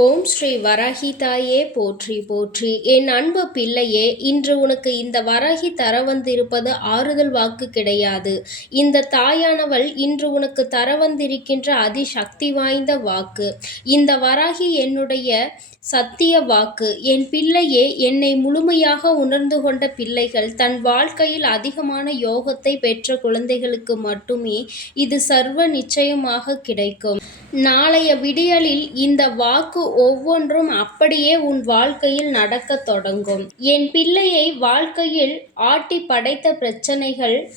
ஓம் ஸ்ரீ வராகிதாயே போற்றி போற்றி. என் அன்பு பிள்ளையே இன்று உனக்கு இந்த வராகி தர வந்திருப்பது ஆறுதல் வாக்கு கிடையாது. இந்த தாயானவள் இன்று உனக்கு தர வந்திருக்கின்ற அதிசக்தி வாய்ந்த வாக்கு. இந்த வராகி என்னுடைய சத்திய வாக்கு. என் பிள்ளையே என்னை முழுமையாக உணர்ந்து கொண்ட பிள்ளைகள் தன் வாழ்க்கையில் அதிகமான யோகத்தை பெற்ற குழந்தைகளுக்கு மட்டுமே இது சர்வ நிச்சயமாக கிடைக்கும். நாளைய விடியலில் இந்த வாக்கு ஒவ்வொன்றும் அப்படியே உன் வாழ்க்கையில் நடக்கத் தொடங்கும். என் பிள்ளையை வாழ்க்கையில் ஆட்டி படைத்த பிரச்சனைகள்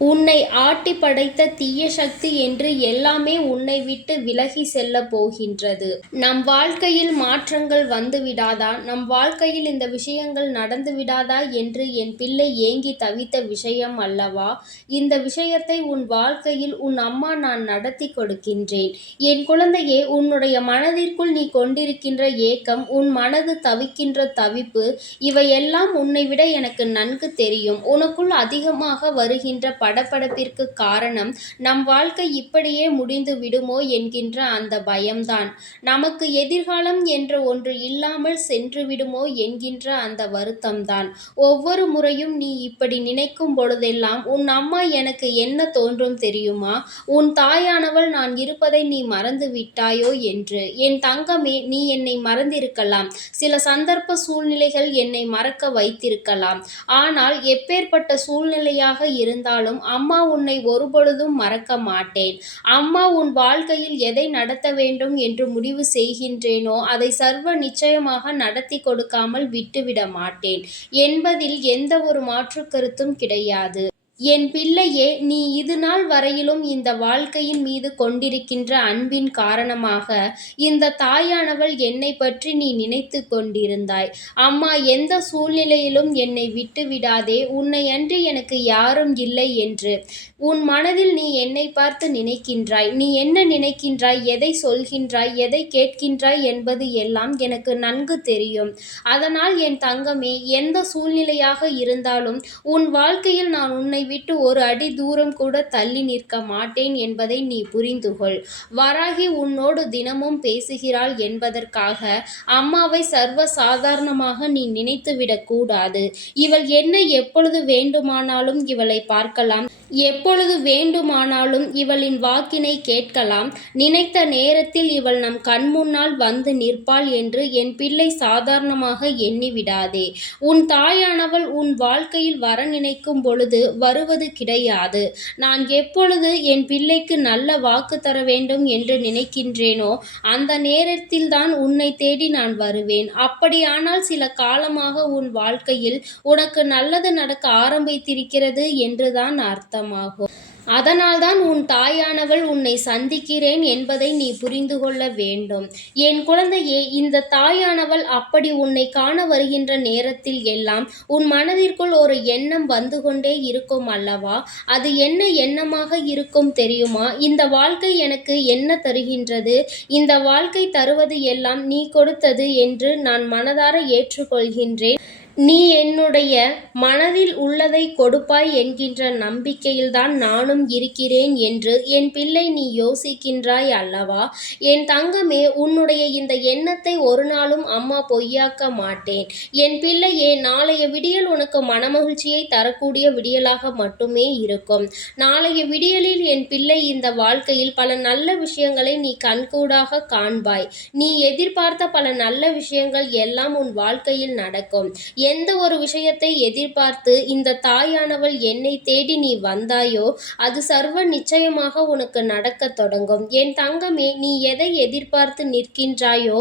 உன்னை ஆட்டி படைத்த தீய சக்தி என்று எல்லாமே உன்னை விட்டு விலகி செல்ல போகின்றது. நம் வாழ்க்கையில் மாற்றங்கள் வந்து விடாதா? நம் வாழ்க்கையில் இந்த விஷயங்கள் நடந்து விடாதா என்று என் பிள்ளை ஏங்கி தவித்த விஷயம் அல்லவா? இந்த விஷயத்தை உன் வாழ்க்கையில் உன் அம்மா நான் நடத்தி கொடுக்கின்றேன். என் குழந்தையே உன்னுடைய மனதிற்குள் நீ கொண்டிருக்கின்ற ஏக்கம் உன் மனது தவிக்கின்ற தவிப்பு இவையெல்லாம் உன்னை விட எனக்கு நன்கு தெரியும். உனக்குள் அதிகமாக வருகின்ற படபடப்பிற்கு காரணம் நம் வாழ்க்கை இப்படியே முடிந்து விடுமோ என்கின்ற அந்த பயம்தான். நமக்கு எதிர்காலம் என்ற ஒன்று இல்லாமல் சென்று விடுமோ என்கின்ற அந்த வருத்தம்தான். ஒவ்வொரு முறையும் நீ இப்படி நினைக்கும் பொழுதெல்லாம் உன் அம்மா எனக்கு என்ன தோன்றும் தெரியுமா? உன் தாயானவள் நான் இருப்பதை நீ மறந்து விட்டாயோ? என்று. என் தங்கமே நீ என்னை மறந்திருக்கலாம். சில சந்தர்ப்ப சூழ்நிலைகள் என்னை மறக்க வைத்திருக்கலாம். ஆனால் எப்பேற்பட்ட சூழ்நிலையாக இருந்தாலும் அம்மா உன்னை ஒருபொழுதும் மறக்க மாட்டேன். அம்மா உன் வாழ்க்கையில் எதை நடத்த வேண்டும் என்று முடிவு செய்கின்றேனோ அதை சர்வ நிச்சயமாக நடத்தி கொடுக்காமல் விட்டுவிட மாட்டேன். என்பதில் எந்த ஒரு மாற்று கருத்தும் கிடையாது. என் பிள்ளையே நீ இது நாள் வரையிலும் இந்த வாழ்க்கையின் மீது கொண்டிருக்கின்ற அன்பின் காரணமாக இந்த தாயானவள் என்னை பற்றி நீ நினைத்து கொண்டிருந்தாய். அம்மா எந்த சூழ்நிலையிலும் என்னை விட்டு விடாதே. உன்னை அன்று எனக்கு யாரும் இல்லை என்று. உன் மனதில் நீ என்னை பார்த்து நினைக்கின்றாய். நீ என்ன நினைக்கின்றாய்? எதை சொல்கின்றாய்? எதை கேட்கின்றாய்? என்பது எல்லாம் எனக்கு நன்கு தெரியும். அதனால் என் தங்கமே எந்த சூழ்நிலையாக இருந்தாலும் உன் வாழ்க்கையில் நான் உன்னை விட்டு ஒரு அடி தூரம் கூட தள்ளி நிற்க மாட்டேன் என்பதை நீ புரிந்துகொள். வராகி உன்னோடு தினமும் பேசுகிறாள் என்பதற்காக அம்மாவை சர்வ சாதாரணமாக நீ நினைத்துவிடக் கூடாது. இவள் என்ன எப்பொழுது வேண்டுமானாலும் இவளை பார்க்கலாம். எப்பொழுது வேண்டுமானாலும் இவளின் வாக்கினை கேட்கலாம். நினைத்த நேரத்தில் இவள் நம் கண்முன்னால் வந்து நிற்பாள் என்று என் பிள்ளை சாதாரணமாக எண்ணிவிடாதே உன் தாயானவள் உன் வாழ்க்கையில் வர நினைக்கும் பொழுது வரும் வருவது கிடையாது நான் எப்பொழுது என் பிள்ளைக்கு நல்ல வாக்கு தர வேண்டும் என்று நினைக்கின்றேனோ அந்த நேரத்தில்தான் உன்னை தேடி நான் வருவேன். அப்படியானால் சில காலமாக உன் வாழ்க்கையில் உனக்கு நல்லது நடக்க ஆரம்பித்திருக்கிறது என்றுதான் அர்த்தமாகும். அதனால்தான் உன் தாயானவள் உன்னை சந்திக்கிறேன் என்பதை நீ புரிந்து கொள்ள வேண்டும். என் குழந்தையே இந்த தாயானவள் அப்படி உன்னை காண வருகின்ற நேரத்தில் எல்லாம் உன் மனதிற்குள் ஒரு எண்ணம் வந்து கொண்டே இருக்கும் அல்லவா? அது என்ன எண்ணமாக இருக்கும் தெரியுமா? இந்த வாழ்க்கை எனக்கு என்ன தருகின்றது? இந்த வாழ்க்கை தருவது எல்லாம் நீ கொடுத்தது என்று நான் மனதார ஏற்றுக்கொள்கின்றேன். நீ என்னுடைய மனதில் உள்ளதை கொடுப்பாய் என்கின்ற நம்பிக்கையில்தான் நானும் இருக்கிறேன் என்று என் பிள்ளை நீ யோசிக்கின்றாய் அல்லவா? என் தங்கமே உன்னுடைய இந்த எண்ணத்தை ஒரு நாளும் அம்மா பொய்யாக்க மாட்டேன். என் பிள்ளையே நாளைய விடியல் உனக்கு மனமகிழ்ச்சியை தரக்கூடிய விடியலாக மட்டுமே இருக்கும். நாளைய விடியலில் என் பிள்ளை இந்த வாழ்க்கையில் பல நல்ல விஷயங்களை நீ கண்கூடாக காண்பாய். நீ எதிர்பார்த்த பல நல்ல விஷயங்கள் எல்லாம் உன் வாழ்க்கையில் நடக்கும். எந்த ஒரு விஷயத்தை எதிர்பார்த்து இந்த தாயானவள் என்னை தேடி நீ வந்தாயோ அது சர்வ நிச்சயமாக உனக்கு நடக்கத் தொடங்கும். என் தங்கமே நீ எதை எதிர்பார்த்து நிற்கின்றாயோ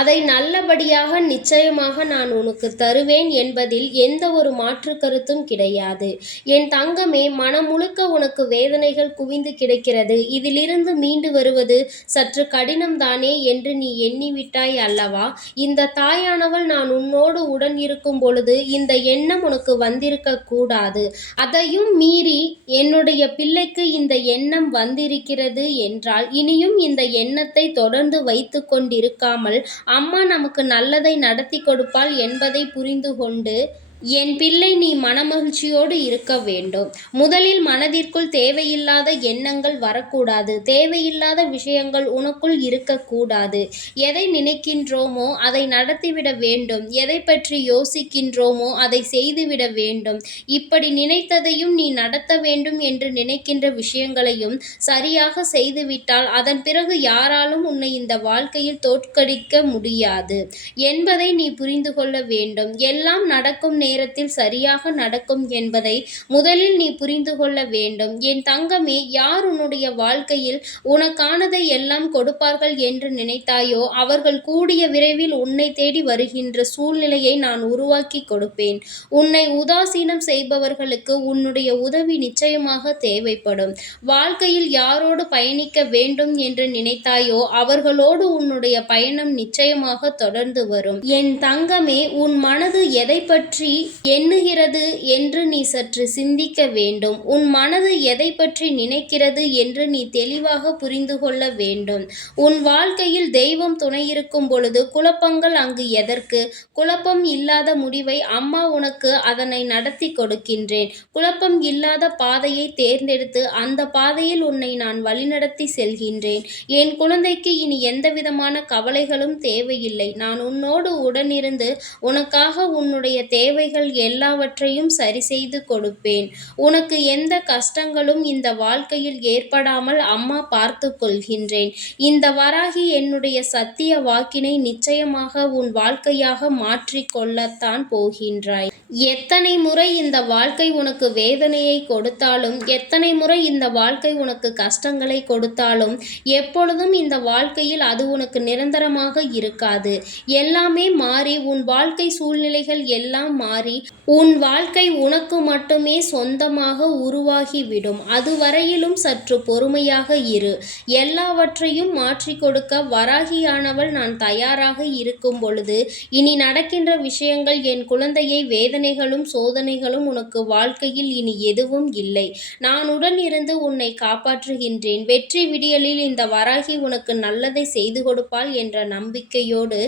அதை நல்லபடியாக நிச்சயமாக நான் உனக்கு தருவேன் என்பதில் எந்த ஒரு மாற்று கருத்தும் கிடையாது. என் தங்கமே மனம் முழுக்க உனக்கு வேதனைகள் குவிந்து கிடக்கிறது. இதிலிருந்து மீண்டு வருவது சற்று கடினம்தானே என்று நீ எண்ணிவிட்டாய் அல்லவா? இந்த தாயானவள் நான் உன்னோடு உடன் இருக்கும் பொழுது இந்த எண்ணம் உனக்கு வந்திருக்க கூடாது அதையும் மீறி என்னுடைய பிள்ளைக்கு இந்த எண்ணம் வந்திருக்கிறது என்றால் இனியும் இந்த எண்ணத்தை தொடர்ந்து வைத்து கொண்டிருக்காமல் அம்மா நமக்கு நல்லதை நடத்தி கொடுப்பாள் என்பதை புரிந்து கொண்டு என் பிள்ளை நீ மனமகிழ்ச்சியோடு இருக்க வேண்டும். முதலில் மனதிற்குள் தேவையில்லாத எண்ணங்கள் வரக்கூடாது. தேவையில்லாத விஷயங்கள் உனக்குள் இருக்கக்கூடாது. எதை நினைக்கின்றோமோ அதை நடத்திவிட வேண்டும். எதை பற்றி யோசிக்கின்றோமோ அதை செய்துவிட வேண்டும். இப்படி நினைத்ததையும் நீ நடத்த வேண்டும் என்று நினைக்கின்ற விஷயங்களையும் சரியாக செய்துவிட்டால் அதன் பிறகு யாராலும் உன்னை இந்த வாழ்க்கையில் தோற்கடிக்க முடியாது. என்பதை நீ புரிந்து கொள்ள வேண்டும். எல்லாம் நடக்கும் நேரத்தில் சரியாக நடக்கும் என்பதை முதலில் நீ புரிந்து கொள்ள வேண்டும். என் தங்கமே யார் உன்னுடைய வாழ்க்கையில் உனக்கானதை எல்லாம் கொடுப்பார்கள் என்று நினைத்தாயோ அவர்கள் கூடிய விரைவில் உன்னை தேடி வருகின்ற சூழ்நிலையை நான் உருவாக்கி கொடுப்பேன். உன்னை உதாசீனம் செய்பவர்களுக்கு உன்னுடைய உதவி நிச்சயமாக தேவைப்படும். வாழ்க்கையில் யாரோடு பயணிக்க வேண்டும் என்று நினைத்தாயோ அவர்களோடு உன்னுடைய பயணம் நிச்சயமாக தொடர்ந்து வரும். என் தங்கமே உன் மனது எதை பற்றி எண்ணுகிறது என்று நீ சற்று சிந்திக்க வேண்டும். உன் மனது எதை பற்றி நினைக்கிறது என்று நீ தெளிவாக புரிந்து கொள்ள வேண்டும். உன் வாழ்க்கையில் தெய்வம் துணையிருக்கும் பொழுது குழப்பங்கள் அங்கு எதற்கு? குழப்பம் இல்லாத முடிவை அம்மா உனக்கு அதனை நடத்தி கொடுக்கின்றேன். குழப்பம் இல்லாத பாதையை தேர்ந்தெடுத்து அந்த பாதையில் உன்னை நான் வழிநடத்தி செல்கின்றேன். என் குழந்தைக்கு இனி எந்தவிதமான கவலைகளும் தேவையில்லை. நான் உன்னோடு உடனிருந்து உனக்காக உன்னுடைய தேவைகள் எல்லாவற்றையும் சரி செய்து கொடுப்பேன். உனக்கு எந்த கஷ்டங்களும் இந்த வாழ்க்கையில் ஏற்படாமல் அம்மா பார்த்து கொள்கின்றேன். இந்த வராகி என்னுடைய சத்திய வாக்கினை நிச்சயமாக உன் வாழ்க்கையாக மாற்றிக்கொள்ளத்தான் போகின்றாய். எத்தனை முறை இந்த வாழ்க்கை உனக்கு வேதனையை கொடுத்தாலும் எத்தனை முறை இந்த வாழ்க்கை உனக்கு கஷ்டங்களை கொடுத்தாலும் எப்பொழுதும் இந்த வாழ்க்கையில் அது உனக்கு நிரந்தரமாக இருக்காது. எல்லாமே மாறி உன் வாழ்க்கை சூழ்நிலைகள் எல்லாம் மாறி உன் வாழ்க்கை உனக்கு மட்டுமே சொந்தமாக உருவாகிவிடும். அதுவரையிலும் சற்று பொறுமையாக இரு. எல்லாவற்றையும் மாற்றி கொடுக்க வராகியானவள் நான் தயாராக இருக்கும் பொழுது இனி நடக்கின்ற விஷயங்கள் என் குழந்தையை வேதனை வேதனைகளும் சோதனைகளும் உனக்கு வாழ்க்கையில் இனி எதுவும் இல்லை. நான் உடன் இருந்து உன்னை காப்பாற்றுகின்றேன். வெற்றி விடியலில் இந்த வராகி உனக்கு நல்லதை செய்து கொடுப்பாள் என்ற நம்பிக்கையோடு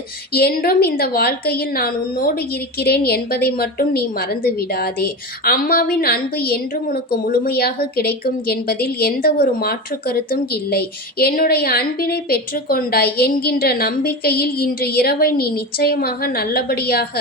என்றும் இந்த வாழ்க்கையில் நான் உன்னோடு இருக்கிறேன் என்பதை மட்டும் நீ மறந்து விடாதே அம்மாவின் அன்பு என்றும் உனக்கு முழுமையாக கிடைக்கும் என்பதில் எந்த ஒரு மாற்று கருத்தும் இல்லை. என்னுடைய அன்பினை பெற்றுக்கொண்டாய் என்கின்ற நம்பிக்கையில் இன்று இரவை நீ நிச்சயமாக நல்லபடியாக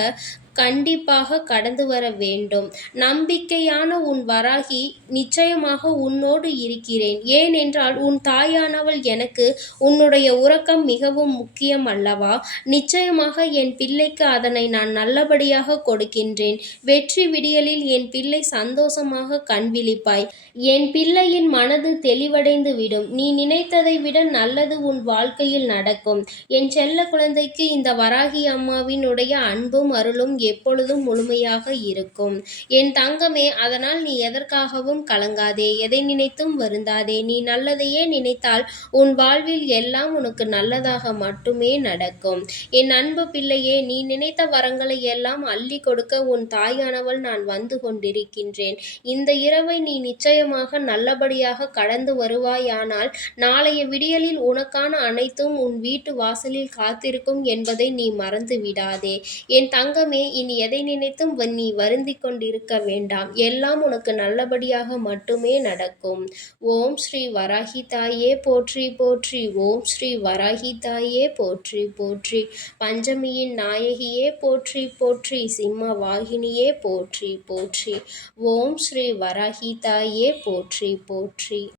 கண்டிப்பாக கடந்து வர வேண்டும். நம்பிக்கையான உன் வராகி நிச்சயமாக உன்னோடு இருக்கிறேன். ஏனென்றால் உன் தாயானவள் எனக்கு உன்னுடைய உறக்கம் மிகவும் முக்கியம் அல்லவா? நிச்சயமாக என் பிள்ளைக்கு அதனை நான் நல்லபடியாக கொடுக்கின்றேன். வெற்றி விடியலில் என் பிள்ளை சந்தோஷமாக கண்விழிப்பாய் என் பிள்ளையின் மனது தெளிவடைந்து விடும். நீ நினைத்ததை விட நல்லது உன் வாழ்க்கையில் நடக்கும். என் செல்ல குழந்தைக்கு இந்த வராகி அம்மாவினுடைய அன்பும் அருளும் எப்பொழுதும் முழுமையாக இருக்கும். என் தங்கமே அதனால் நீ எதற்காகவும் கலங்காதே. எதை நினைத்தும் வருந்தாதே. நீ நல்லதையே நினைத்தால் உன் வாழ்வில் எல்லாம் உனக்கு நல்லதாக மட்டுமே நடக்கும். என் அன்பு பிள்ளையே நீ நினைத்த வரங்களை எல்லாம் அள்ளி கொடுக்க உன் தாயானவள் நான் வந்து கொண்டிருக்கின்றேன். இந்த இரவை நீ நிச்சயமாக நல்லபடியாக கடந்து வருவாயானால் நாளைய விடியலில் உனக்கான அனைத்தும் உன் வீட்டு வாசலில் காத்திருக்கும் என்பதை நீ மறந்து விடாதே என் தங்கமே இனி எதை நினைத்தும் நீ வருந்தி கொண்டிருக்க வேண்டாம். எல்லாம் உனக்கு நல்லபடியாக மட்டுமே நடக்கும். ஓம் ஸ்ரீ வராகி தாயே போற்றி போற்றி. ஓம் ஸ்ரீ வராகி தாயே போற்றி போற்றி. பஞ்சமியின் நாயகியே போற்றி போற்றி. சிம்ம வாகினியே போற்றி போற்றி. ஓம் ஸ்ரீ வராகி தாயே போற்றி போற்றி.